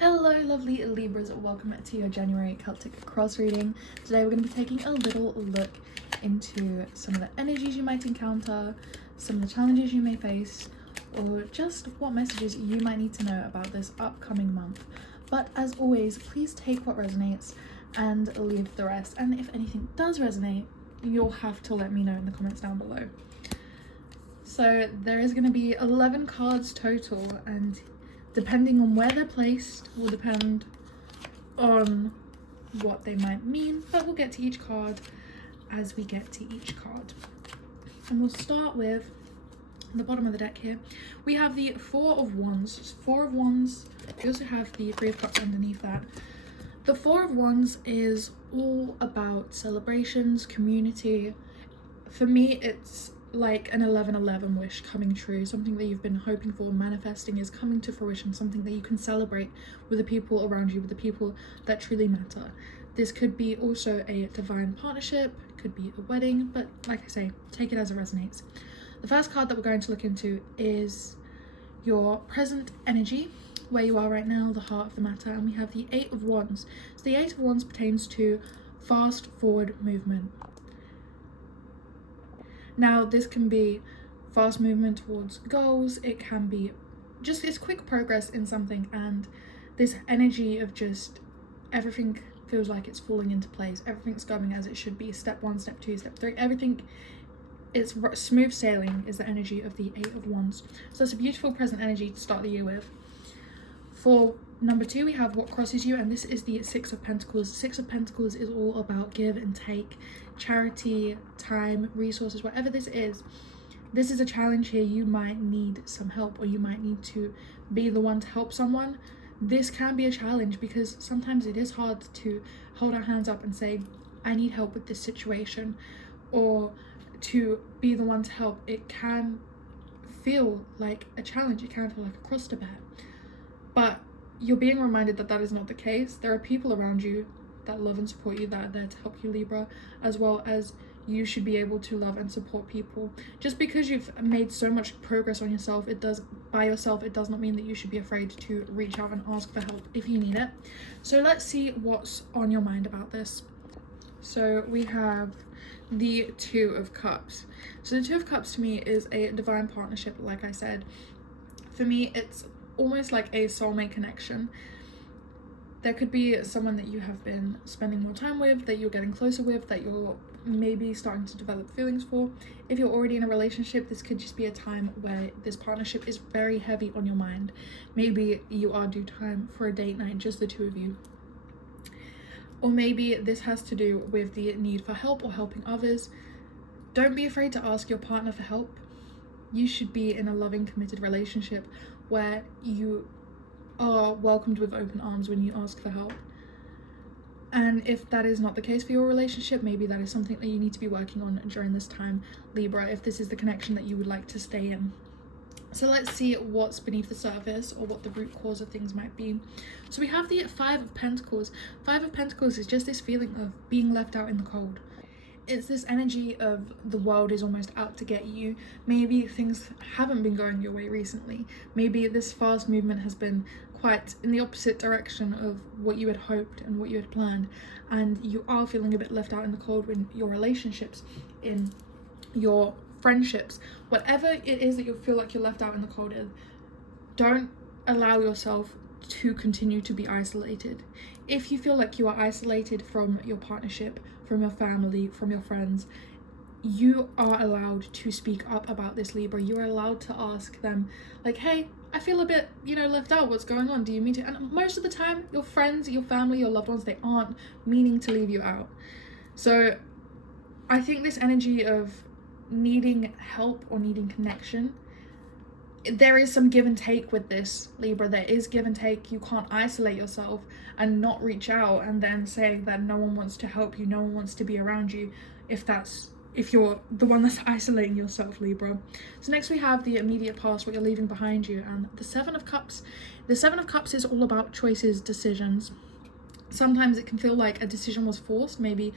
Hello lovely Libras, welcome to your January Celtic cross reading. Today we're going to be taking a little look into some of the energies you might encounter, some of the challenges you may face, or just what messages you might need to know about this upcoming month. But as always, please take what resonates and leave the rest. And if anything does resonate, you'll have to let me know in the comments down below. So there is going to be 11 cards total, and depending on where they're placed will depend on what they might mean, but we'll get to each card as we get to each card. And we'll start with the bottom of the deck here. We have the Four of Wands. Four of Wands. We also have the Three of Cups underneath that. The Four of Wands is all about celebrations, community. For me, it's like an 11/11 wish coming true. Something that you've been hoping for, manifesting, is coming to fruition. Something that you can celebrate with the people around you, with the people that truly matter. This could be also a divine partnership, could be a wedding, but like I say, take it as it resonates. The first card that we're going to look into is your present energy, where you are right now, the heart of the matter, and we have the Eight of Wands. So the Eight of Wands pertains to fast forward movement. Now, this can be fast movement towards goals, it can be just this quick progress in something, and this energy of just everything feels like it's falling into place, everything's going as it should be, step one, step two, step three, everything, it's smooth sailing is the energy of the Eight of Wands. So it's a beautiful present energy to start the year with. For number two, we have what crosses you, and this is the Six of Pentacles. Six of Pentacles is all about give and take, charity, time, resources, whatever this is a challenge here. You might need some help, or you might need to be the one to help someone. This can be a challenge because sometimes it is hard to hold our hands up and say, I need help with this situation, or to be the one to help. It can feel like a challenge, it can feel like a cross to bear. But you're being reminded that that is not the case. There are people around you that love and support you, that are there to help you, Libra, as well as you should be able to love and support people. Just because you've made so much progress on yourself, it does not mean that you should be afraid to reach out and ask for help if you need it. So let's see what's on your mind about this. So we have the Two of Cups. So the Two of Cups to me is a divine partnership, like I said. For me, it's almost like a soulmate connection. There could be someone that you have been spending more time with, that you're getting closer with, that you're maybe starting to develop feelings for. If you're already in a relationship, this could just be a time where this partnership is very heavy on your mind. Maybe you are due time for a date night, just the two of you. Or maybe this has to do with the need for help or helping others. Don't be afraid to ask your partner for help. You should be in a loving, committed relationship where you are welcomed with open arms when you ask for help. And if that is not the case for your relationship, maybe that is something that you need to be working on during this time, Libra, if this is the connection that you would like to stay in. So let's see what's beneath the surface, or what the root cause of things might be. So we have the Five of Pentacles. Five of Pentacles is just this feeling of being left out in the cold. It's this energy of the world is almost out to get you. Maybe things haven't been going your way recently. Maybe this fast movement has been quite in the opposite direction of what you had hoped and what you had planned, and you are feeling a bit left out in the cold in your relationships, in your friendships, whatever it is that you feel like you're left out in the cold in. Don't allow yourself to continue to be isolated. If you feel like you are isolated from your partnership, from your family, from your friends, you are allowed to speak up about this, Libra. You're allowed to ask them, like, hey, I feel a bit, left out. What's going on? Do you mean to? And most of the time, your friends, your family, your loved ones, they aren't meaning to leave you out. So I think this energy of needing help or needing connection, there is some give and take with this, Libra. There is give and take. You can't isolate yourself and not reach out and then say that no one wants to help you, no one wants to be around you, if you're the one that's isolating yourself, Libra. So next we have the immediate past, what you're leaving behind you, and the Seven of Cups. The Seven of Cups is all about choices, decisions. Sometimes it can feel like a decision was forced. Maybe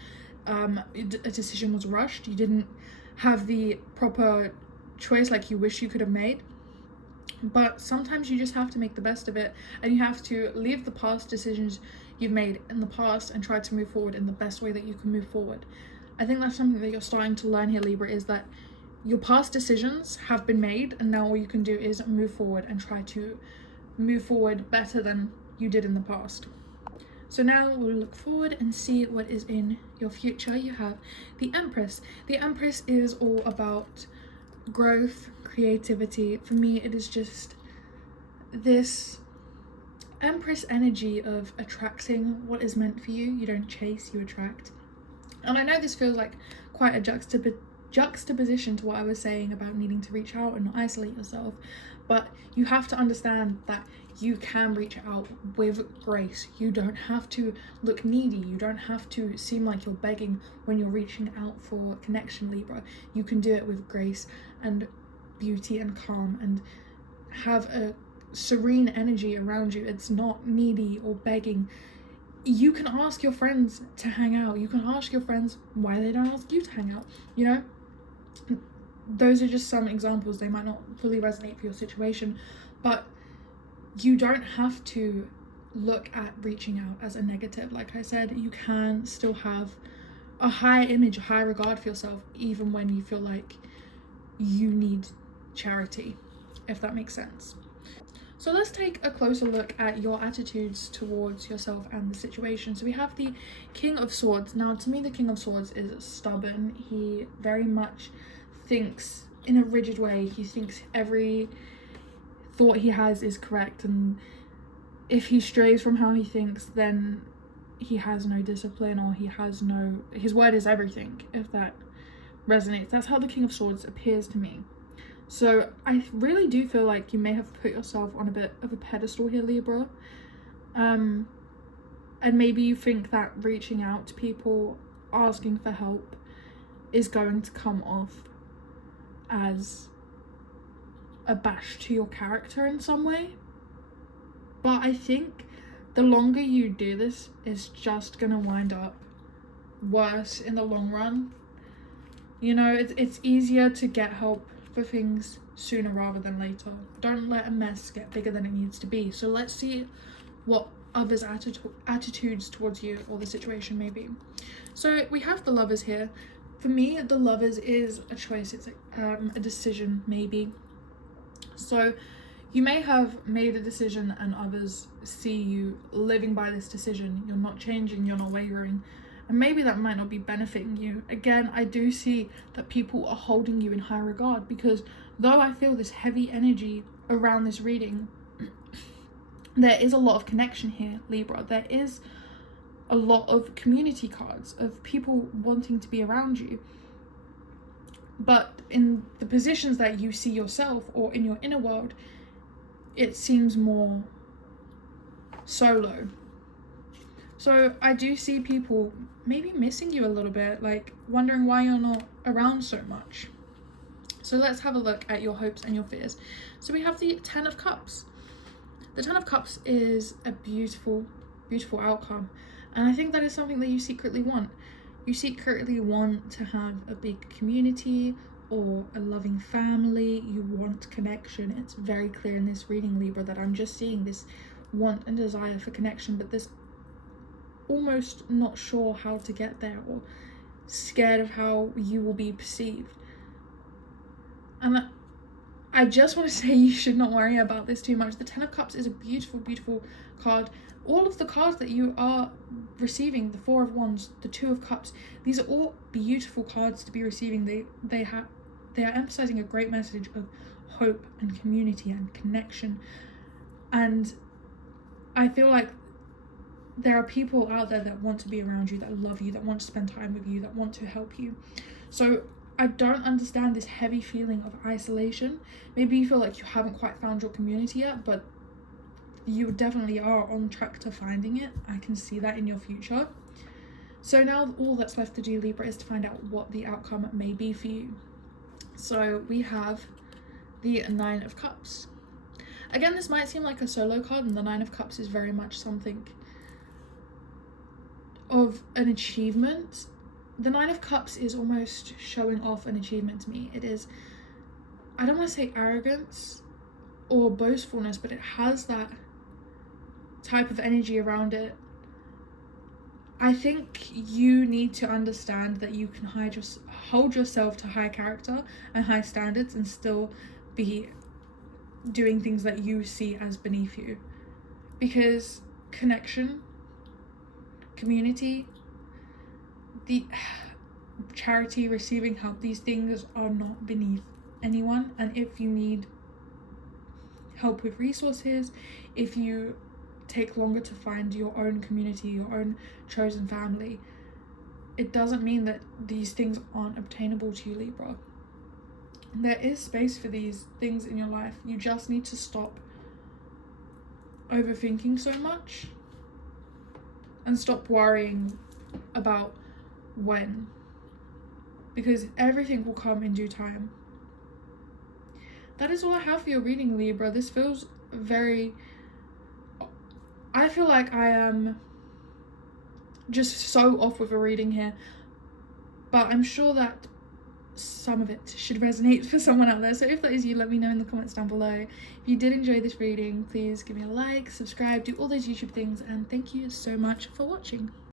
a decision was rushed. You didn't have the proper choice like you wish you could have made. But sometimes you just have to make the best of it, and you have to leave the past decisions you've made in the past and try to move forward in the best way that you can move forward. I think that's something that you're starting to learn here, Libra, is that your past decisions have been made, and now all you can do is move forward and try to move forward better than you did in the past. So now we'll look forward and see what is in your future. You have the Empress. The Empress is all about growth, creativity. For me, it is just this Empress energy of attracting what is meant for you. You don't chase, you attract. And I know this feels like quite a juxtaposition to what I was saying about needing to reach out and not isolate yourself, but you have to understand that you can reach out with grace. You don't have to look needy. You don't have to seem like you're begging when you're reaching out for connection, Libra. You can do it with grace and beauty and calm, and have a serene energy around you. It's not needy or begging. You can ask your friends to hang out. You can ask your friends why they don't ask you to hang out. You know, those are just some examples. They might not fully resonate for your situation, but you don't have to look at reaching out as a negative. Like I said, you can still have a high image, a high regard for yourself, even when you feel like you need charity, if that makes sense. So let's take a closer look at your attitudes towards yourself and the situation. So we have the King of Swords. Now, to me, the King of Swords is stubborn. He very much thinks in a rigid way. He thinks every thought he has is correct, and if he strays from how he thinks, then he has no discipline, or his word is everything, if that resonates. That's how the King of Swords appears to me. So I really do feel like you may have put yourself on a bit of a pedestal here, Libra. And maybe you think that reaching out to people, asking for help, is going to come off as a bash to your character in some way. But I think the longer you do this, it's just gonna wind up worse in the long run. You know, it's easier to get help for things sooner rather than later. Don't let a mess get bigger than it needs to be. So let's see what others' attitudes towards you or the situation may be. So we have the Lovers here. For me, the Lovers is a choice. It's a decision, maybe. So you may have made a decision and others see you living by this decision. You're not changing, you're not wavering, and maybe that might not be benefiting you. Again, I do see that people are holding you in high regard, because though I feel this heavy energy around this reading, there is a lot of connection here, Libra. There is a lot of community cards of people wanting to be around you. But in the positions that you see yourself, or in your inner world, it seems more solo. So I do see people maybe missing you a little bit, like wondering why you're not around so much. So let's have a look at your hopes and your fears. So we have the Ten of Cups. The Ten of Cups is a beautiful, beautiful outcome. And I think that is something that you secretly want. You secretly want to have a big community or a loving family. You want connection. It's very clear in this reading, Libra, that I'm just seeing this want and desire for connection, but this almost not sure how to get there, or scared of how you will be perceived. And I just want to say you should not worry about this too much. The Ten of Cups is a beautiful, beautiful card. All of the cards that you are receiving, the Four of Wands, the Two of Cups, these are all beautiful cards to be receiving. They are emphasizing a great message of hope and community and connection. And I feel like there are people out there that want to be around you, that love you, that want to spend time with you, that want to help you. So I don't understand this heavy feeling of isolation. Maybe you feel like you haven't quite found your community yet, but you definitely are on track to finding it. I can see that in your future. So now all that's left to do, Libra, is to find out what the outcome may be for you. So we have the Nine of Cups. Again, this might seem like a solo card, and the Nine of Cups is very much something of an achievement. The Nine of Cups is almost showing off an achievement to me. It is, I don't want to say arrogance or boastfulness, but it has that type of energy around it. I think you need to understand that you can hold yourself to high character and high standards and still be doing things that you see as beneath you. Because connection, community, the charity, receiving help, these things are not beneath anyone. And if you need help with resources, if you take longer to find your own community, your own chosen family, it doesn't mean that these things aren't obtainable to you, Libra. There is space for these things in your life. You just need to stop overthinking so much and stop worrying about when, because everything will come in due time. That is all I have for your reading, Libra. This feels very... I feel like I am just so off with a reading here, but I'm sure that some of it should resonate for someone out there. So if that is you, let me know in the comments down below. If you did enjoy this reading, please give me a like, subscribe, do all those YouTube things, and thank you so much for watching.